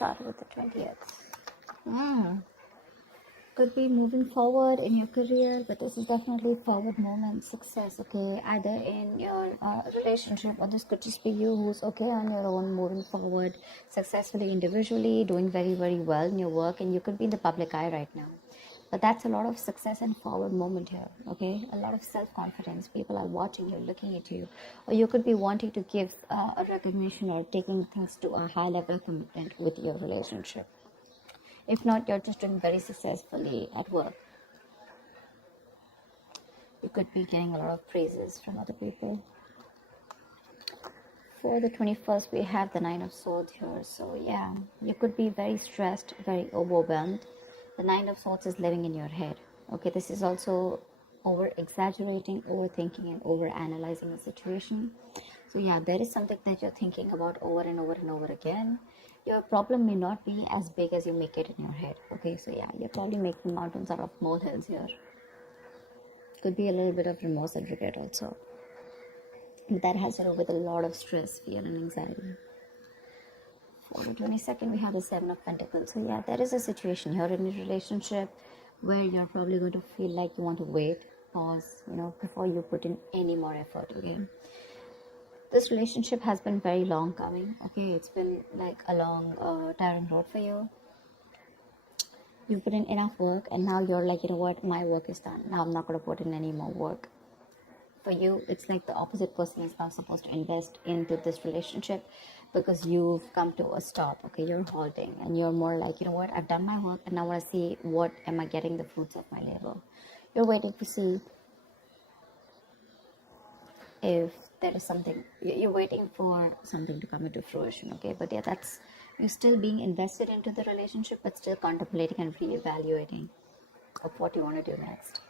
start with the 20th. Could be moving forward in your career, but this is definitely forward movement, success, okay, either in your relationship, or this could just be you who's okay on your own, moving forward successfully individually, doing very, very well in your work, and you could be in the public eye right now. But that's a lot of success and forward moment here, okay? A lot of self-confidence. People are watching you, looking at you. Or you could be wanting to give a recognition or taking things to a high level of commitment with your relationship. If not, you're just doing very successfully at work. You could be getting a lot of praises from other people. For the 21st, we have the 9 of Swords here. So yeah, you could be very stressed, very overwhelmed. The 9 of Swords is living in your head. Okay, this is also over-exaggerating, overthinking, and over-analyzing the situation. So yeah, there is something that you're thinking about over and over and over again. Your problem may not be as big as you make it in your head. Okay, so yeah, you're probably making mountains out of molehills here. Could be a little bit of remorse and regret also. That has to do with a lot of stress, fear, and anxiety. For the 22nd, we have the 7 of Pentacles. So yeah, there is a situation here in your relationship where you're probably going to feel like you want to wait, pause, before you put in any more effort, okay? This relationship has been very long coming, okay? It's been like a long, tiring road for you. You've put in enough work, and now you're like, you know what, my work is done. Now I'm not going to put in any more work. For you, it's like the opposite person is now supposed to invest into this relationship because you've come to a stop, okay? You're halting, and you're more like, you know what, I've done my work, and now I want to see what am I getting the fruits of my labor. You're waiting to see if there is something, you're waiting for something to come into fruition, okay? But yeah, that's, you're still being invested into the relationship, but still contemplating and reevaluating of what you want to do next.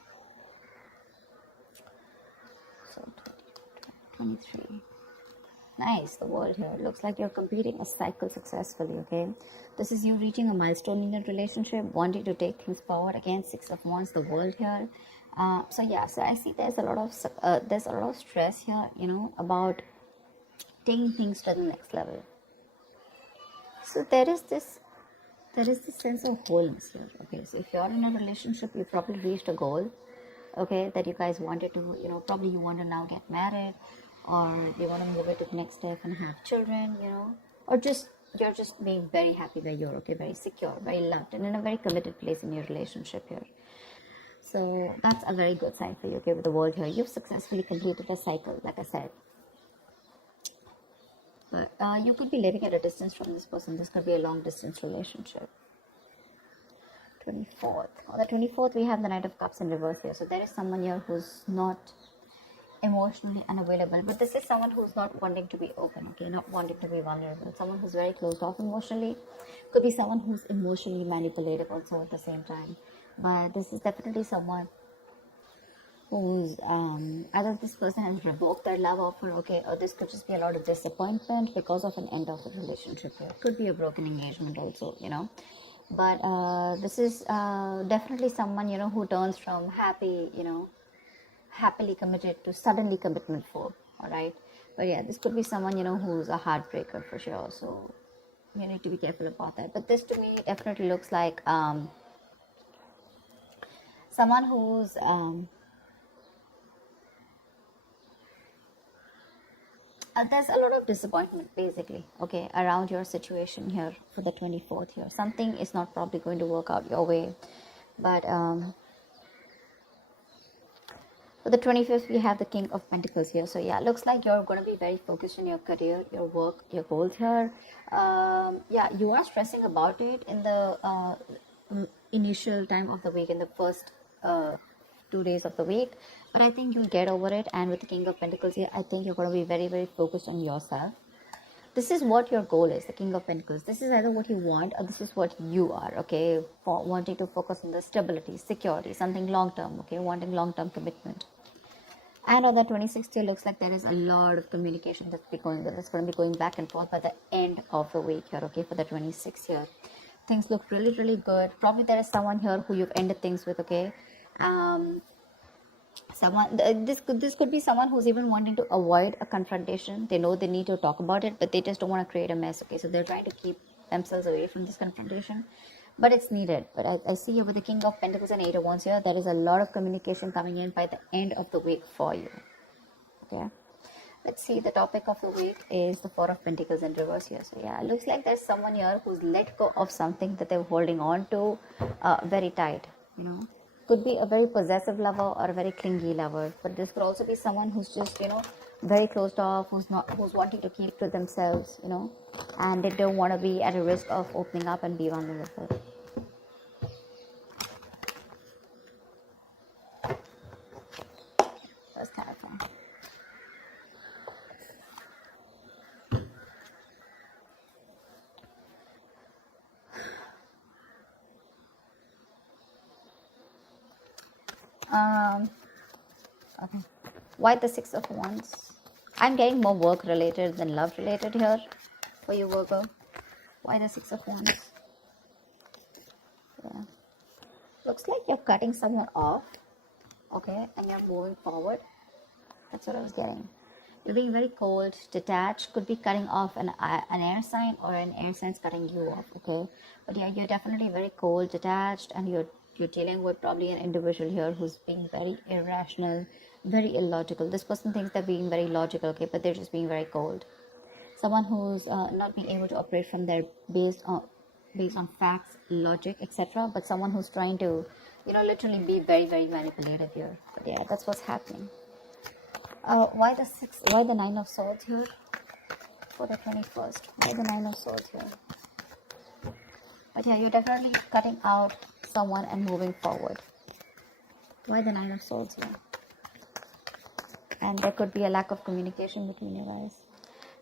So 23. Nice, the world here. Looks like you're completing a cycle successfully, okay? This is you reaching a milestone in your relationship, wanting to take things forward. Again, 6 of Wands, the world here. So yeah, so I see there's a lot of stress here, about taking things to the next level. So there is this sense of wholeness here, okay? So if you're in a relationship, you probably reached a goal, okay, that you guys wanted to, probably you want to now get married, or you want to move it to the next step and have children, or you're just being very happy where you're, okay, very secure, very loved, and in a very committed place in your relationship here. So that's a very good sign for you, okay, with the world here. You've successfully completed a cycle, like I said. But you could be living at a distance from this person. This could be a long distance relationship. 24th. On the 24th, we have the Knight of Cups in reverse here. So there is someone here who's not emotionally unavailable, but this is someone who's not wanting to be open, okay, not wanting to be vulnerable. Someone who's very closed off emotionally. Could be someone who's emotionally manipulative also at the same time. But this is definitely someone who's either this person has revoked their love offer, okay, or this could just be a lot of disappointment because of an end of the relationship here. Could be a broken engagement also, but this is definitely someone, who turns from happily committed to suddenly commitment phobe, all right? But yeah, this could be someone, who's a heartbreaker for sure, so you need to be careful about that. But this to me definitely looks like someone who's there's a lot of disappointment basically, okay, around your situation here for the 24th here. Something is not probably going to work out your way. But for the 25th, we have the King of Pentacles here. So yeah, looks like you're going to be very focused on your career, your work, your goals here. Yeah, you are stressing about it in the initial time of the week, in the first 2 days of the week, but I think you'll get over it. And with the King of Pentacles here, I think you're going to be very, very focused on yourself. This is what your goal is, the King of Pentacles. This is either what you want, or this is what you are, okay, for wanting to focus on the stability, security, something long-term, okay, wanting long-term commitment. And on the 26th, it looks like there is a lot of communication that's going to be going back and forth by the end of the week here, okay, for the 26th here. Things look really, really good. Probably there is someone here who you've ended things with, okay. This could be someone who's even wanting to avoid a confrontation. They know they need to talk about it, but they just don't want to create a mess, okay. So they're trying to keep themselves away from this confrontation, but it's needed. But I see here with the King of Pentacles and Eight of Wands here, there is a lot of communication coming in by the end of the week for you. Okay, let's see. The topic of the week is the Four of Pentacles in reverse here. So yeah, it looks like there's someone here who's let go of something that they're holding on to very tight. You know, could be a very possessive lover or a very clingy lover, but this could also be someone who's just, you know, very closed off, who's wanting to keep to themselves, you know, and they don't want to be at a risk of opening up and be vulnerable. That's kind of fun. Okay. Why the Six of Wands? I'm getting more work related than love related here for you, Virgo. Why the Six of Wands? Yeah. Looks like you're cutting someone off. Okay. And you're moving forward. That's what I was getting. You're being very cold, detached. Could be cutting off an air sign, or an air sign's cutting you off. Okay. But yeah, you're definitely very cold, detached, and you're dealing with probably an individual here who's being very irrational, very illogical. This person thinks they're being very logical, okay, but they're just being very cold. Someone who's not being able to operate from their based on facts, logic, etc. But someone who's trying to, you know, literally be very, very manipulative here. But yeah, that's what's happening. Why the Nine of Swords here for the 21st? Why the Nine of Swords here? But yeah, you're definitely cutting out someone and moving forward. Why the Nine of Swords here? And there could be a lack of communication between you guys.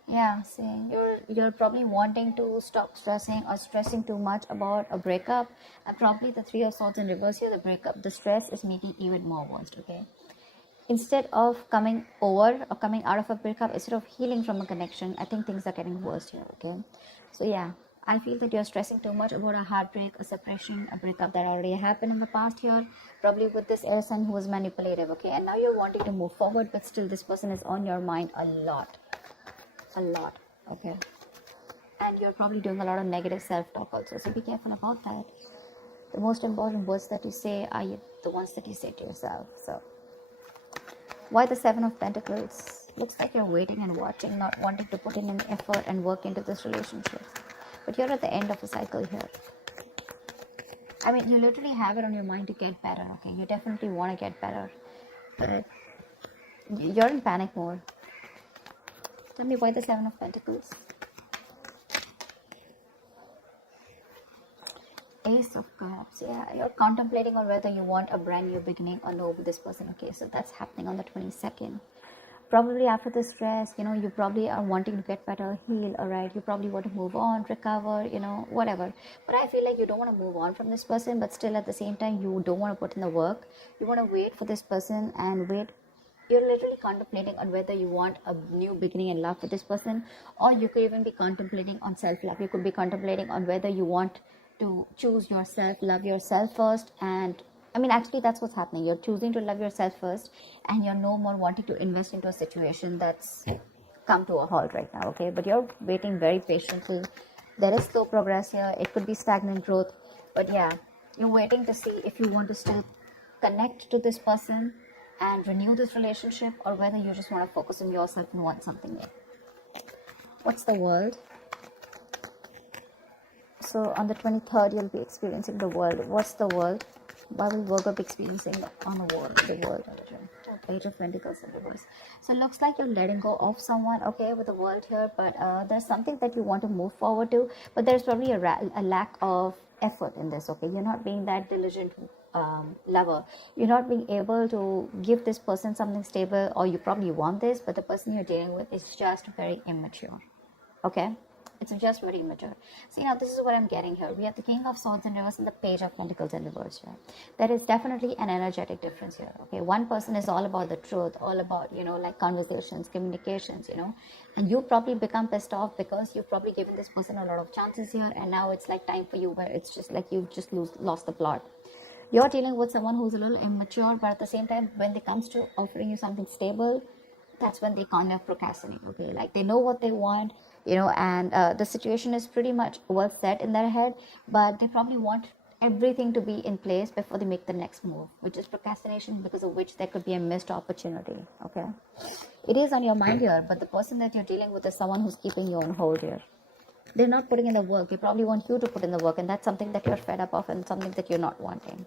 Yeah, see, you're probably wanting to stop stressing or stressing too much about a breakup, and probably the Three of Swords in reverse here, the breakup, the stress is making even more worse. Okay, instead of coming over or coming out of a breakup, instead of healing from a connection, I think things are getting worse here. Okay, so yeah, I feel that you're stressing too much about a heartbreak, a separation, a breakup that already happened in the past here, probably with this air sign who was manipulative. Okay, and now you're wanting to move forward, but still this person is on your mind a lot. Okay, and you're probably doing a lot of negative self-talk also, so be careful about that. The most important words that you say are the ones that you say to yourself. So why the Seven of Pentacles? Looks like you're waiting and watching, not wanting to put in any effort and work into this relationship, but you're at the end of a cycle here. I mean, you literally have it on your mind to get better. Okay, you definitely want to get better, but you're in panic mode. Tell me why the Seven of Pentacles. Ace of Cups. Yeah, you're contemplating on whether you want a brand new beginning or no with this person. Okay, so that's happening on the 22nd. Probably after the stress, you know, you probably are wanting to get better, heal, alright. You probably want to move on, recover, you know, whatever. But I feel like you don't want to move on from this person, but still at the same time, you don't want to put in the work. You want to wait for this person and wait. You're literally contemplating on whether you want a new beginning in love with this person, or you could even be contemplating on self-love. You could be contemplating on whether you want to choose yourself, love yourself first. And I mean, actually, that's what's happening. You're choosing to love yourself first, and you're no more wanting to invest into a situation that's come to a halt right now, okay? But you're waiting very patiently. There is slow progress here. It could be stagnant growth. But yeah, you're waiting to see if you want to still connect to this person and renew this relationship, or whether you just want to focus on yourself and want something new. What's the world? So on the 23rd, you'll be experiencing the world. What's the world? Why will Virgo be experiencing on the world? Page of Pentacles in reverse. So it looks like you're letting go of someone, okay, with the world here, but there's something that you want to move forward to, but there's probably a lack of effort in this, okay? You're not being that diligent lover. You're not being able to give this person something stable, or you probably want this, but the person you're dealing with is just very immature, okay? It's just very immature. See, now this is what I'm getting here. We have the King of Swords in reverse and the Page of Pentacles in reverse here. There is definitely an energetic difference here, okay? One person is all about the truth, all about, you know, like conversations, communications, you know, and you probably become pissed off because you've probably given this person a lot of chances here, and now it's like time for you where it's just like you've just lost the plot. You're dealing with someone who's a little immature, but at the same time, when it comes to offering you something stable, that's when they kind of procrastinate, okay? Like they know what they want. and the situation is pretty much well set in their head, but they probably want everything to be in place before they make the next move, which is procrastination, because of which there could be a missed opportunity. Okay, it is on your mind here, but the person that you're dealing with is someone who's keeping you on hold here. They're not putting in the work. They probably want you to put in the work, and that's something that you're fed up of and something that you're not wanting.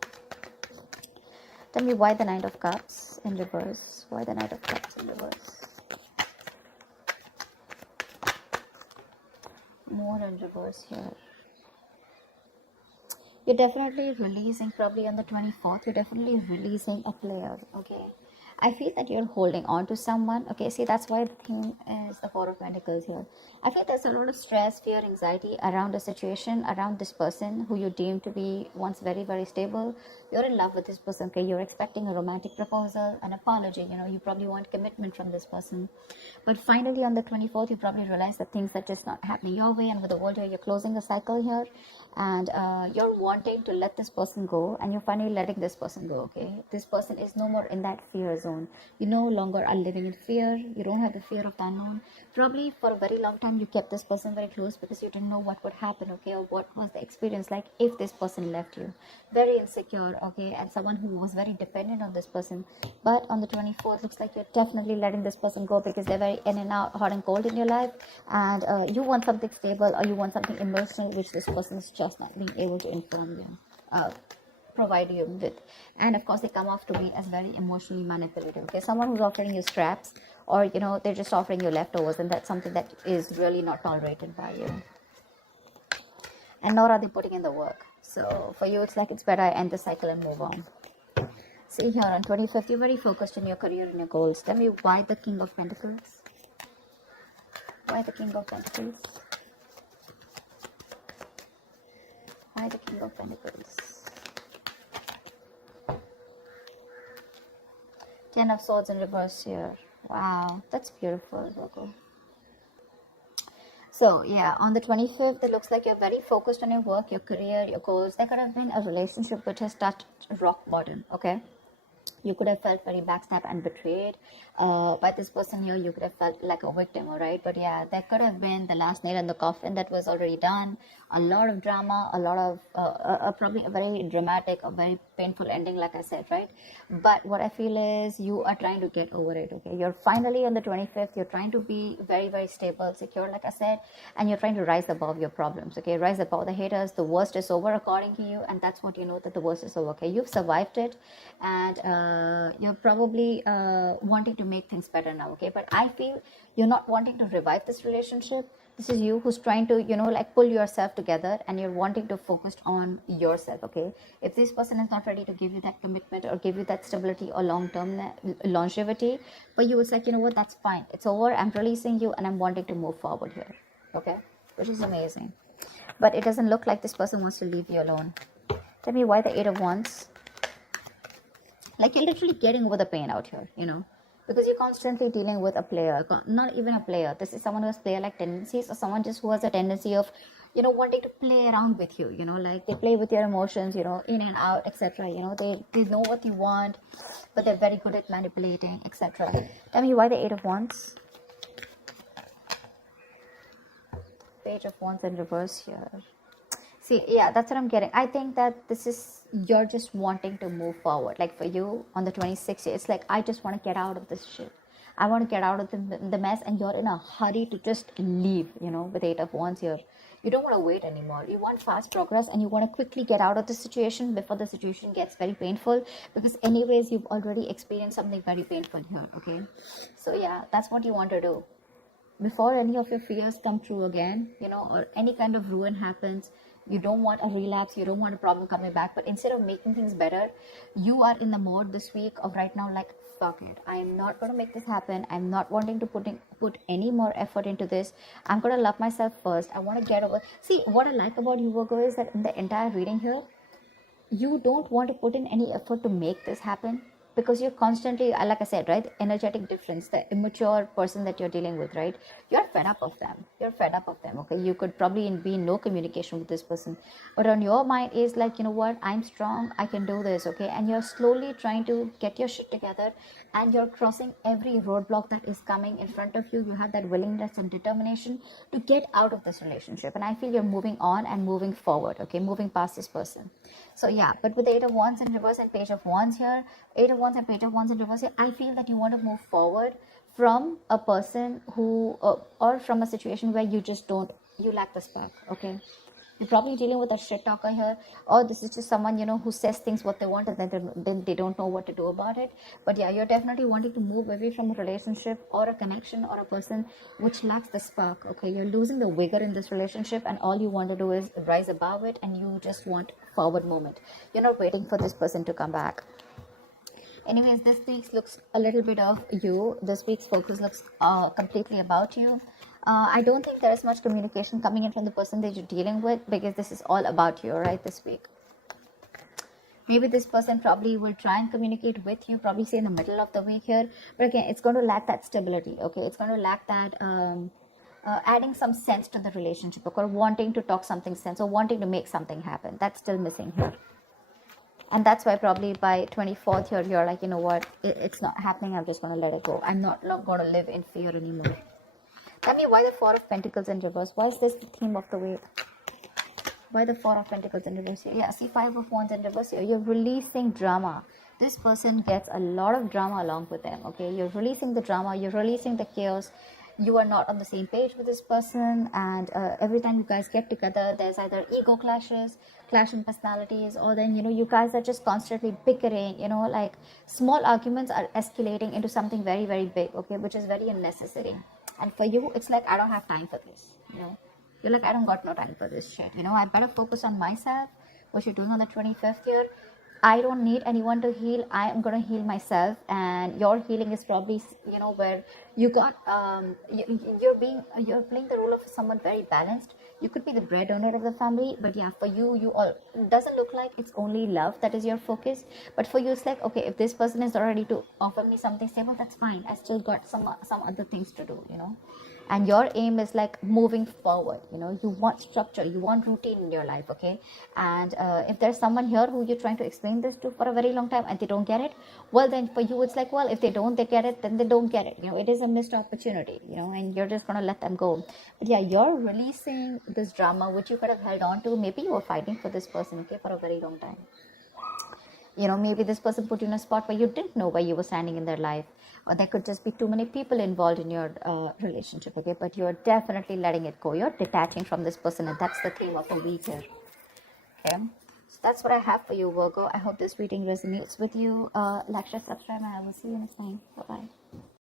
Tell me why the Knight of Cups in reverse. Why the Knight of Cups in reverse? More in reverse here. You're definitely releasing, probably on the 24th, you're definitely releasing a player, okay? I feel that you're holding on to someone, okay? See, that's why the theme is the Four of Pentacles here. I feel there's a lot of stress, fear, anxiety around a situation, around this person who you deem to be once very, very stable. You're in love with this person, okay? You're expecting a romantic proposal, an apology, you probably want commitment from this person. But finally, on the 24th, you probably realize that things are just not happening your way, and with the world here, you're closing a cycle here, and you're wanting to let this person go, and you're finally letting this person go, okay? This person is no more in that fear zone. You no longer are living in fear. You don't have the fear of the unknown. Probably for a very long time you kept this person very close because you didn't know what would happen, okay, or what was the experience like if this person left you. Very insecure, okay, and someone who was very dependent on this person. But on the 24th, looks like you're definitely letting this person go because they're very in and out, hot and cold in your life, and you want something stable, or you want something emotional, which this person is just not being able to inform you, provide you with. And of course, they come off to be as very emotionally manipulative, okay? Someone who's offering you scraps, or they're just offering you leftovers, and that's something that is really not tolerated by you, and nor are they putting in the work. So for you, it's like it's better I end the cycle and move on. See here, on 25th, you're very focused on your career and your goals. Tell me why the King of Pentacles. Why the King of Pentacles? Why the King of Pentacles? Ten of Swords in reverse here. Wow, that's beautiful, Virgo. So yeah, on the 25th, it looks like you're very focused on your work, your career, your goals. There could have been a relationship which has touched rock bottom, okay? You could have felt very backstabbed and betrayed by this person here. You could have felt like a victim, all right? But yeah, that could have been the last nail in the coffin that was already done. A lot of drama, a lot of probably a very dramatic, a very painful ending, like I said, right? But what I feel is you are trying to get over it, okay? You're finally on the 25th. You're trying to be very, very stable, secure, like I said, and you're trying to rise above your problems, okay? Rise above the haters. The worst is over, according to you, and that's what you know, that the worst is over, okay? You've survived it, and you're probably wanting to make things better now, okay? But I feel you're not wanting to revive this relationship. This is you who's trying to like pull yourself together, and you're wanting to focus on yourself, okay? If this person is not ready to give you that commitment or give you that stability or long-term longevity, but you it's like, you know what, that's fine, it's over, I'm releasing you, and I'm wanting to move forward here, okay? Which is amazing. But it doesn't look like this person wants to leave you alone. Tell me why the Eight of Wands. Like, you're literally getting over the pain out here, because you're constantly dealing with a player, not even a player. This is someone who has player-like tendencies, or someone just who has a tendency of, wanting to play around with you, like they play with your emotions, in and out, etc. They know what you want, but they're very good at manipulating, etc. Tell me why the Eight of Wands. Page of Wands in reverse here. See, yeah, that's what I'm getting. I think that this is, you're just wanting to move forward. Like for you, on the 26th, it's like, I just want to get out of this shit. I want to get out of the mess, and you're in a hurry to just leave, with Eight of Wands here. You don't want to wait anymore. You want fast progress, and you want to quickly get out of the situation before the situation gets very painful, because anyways, you've already experienced something very painful here, okay? So yeah, that's what you want to do. Before any of your fears come true again, or any kind of ruin happens, you don't want a relapse, you don't want a problem coming back. But instead of making things better, you are in the mode this week of right now, like, fuck it, I'm not going to make this happen. I'm not wanting to put any more effort into this. I'm going to love myself first. I want to get over. See, what I like about you, Virgo, is that in the entire reading here, you don't want to put in any effort to make this happen. because you're constantly, like I said, right, energetic difference, the immature person that you're dealing with, right, you're fed up of them. You're fed up of them. Okay, you could probably be in no communication with this person, but on your mind is like, you know what, I'm strong, I can do this. Okay, and you're slowly trying to get your shit together, and you're crossing every roadblock that is coming in front of you. You have that willingness and determination to get out of this relationship, and I feel you're moving on and moving forward. Okay, moving past this person. So yeah, but with the Eight of Wands in reverse and Page of Wands here, Eight of Wands and Page of Wands in reverse here, I feel that you want to move forward from a person who or from a situation where you just don't, you lack the spark. Okay, you're probably dealing with a shit talker here, or this is just someone, you know, who says things what they want, and then they don't know what to do about it. But yeah, you're definitely wanting to move away from a relationship or a connection or a person which lacks the spark. Okay, you're losing the vigor in this relationship, and all you want to do is rise above it, and you just want forward movement. You're not waiting for this person to come back. Anyways, this week's looks a little bit of you. This week's focus looks completely about you. I don't think there is much communication coming in from the person that you're dealing with, because this is all about you, right, this week. Maybe this person probably will try and communicate with you, probably say in the middle of the week here. But again, it's going to lack that stability, okay? It's going to lack that adding some sense to the relationship, or wanting to talk something sense, or wanting to make something happen. That's still missing here. And that's why probably by 24th here, you're like, you know what, it's not happening. I'm just going to let it go. I'm not going to live in fear anymore. Tell me, why the Four of Pentacles in reverse? Why is this the theme of the week? Why the Four of Pentacles in reverse here? Yeah, see, Five of Wands in reverse here. You're releasing drama. This person gets a lot of drama along with them, okay? You're releasing the drama. You're releasing the chaos. You are not on the same page with this person, and every time you guys get together, there's either ego clashes, clash in personalities, or then, you know, you guys are just constantly bickering, you know, like small arguments are escalating into something very, very big, okay, which is very unnecessary. And for you, it's like, I don't have time for this, you know. You're like, I don't got no time for this shit, you know. I better focus on myself. What you're doing on the 25th year, I don't need anyone to heal. I am going to heal myself. And your healing is probably, you know, where you got, you're playing the role of someone very balanced. You could be the breadwinner of the family, but yeah, for you, it doesn't look like it's only love that is your focus. But for you, it's like, okay, if this person is not ready to offer me something stable, that's fine. I still got some other things to do, you know. And your aim is like moving forward, you know. You want structure, you want routine in your life, okay? And if there's someone here who you're trying to explain this to for a very long time and they don't get it, well, then for you it's like, well, if they get it, then they don't get it, you know. It is a missed opportunity, you know, and you're just gonna let them go. But yeah, you're releasing this drama which you could have held on to. Maybe you were fighting for this person, okay, for a very long time. You know, maybe this person put you in a spot where you didn't know where you were standing in their life, or there could just be too many people involved in your relationship, okay? But you're definitely letting it go. You're detaching from this person, and that's the theme of the week here, okay? So that's what I have for you, Virgo. I hope this reading resonates with you. Like, share, subscribe, and I will see you next time. Bye-bye.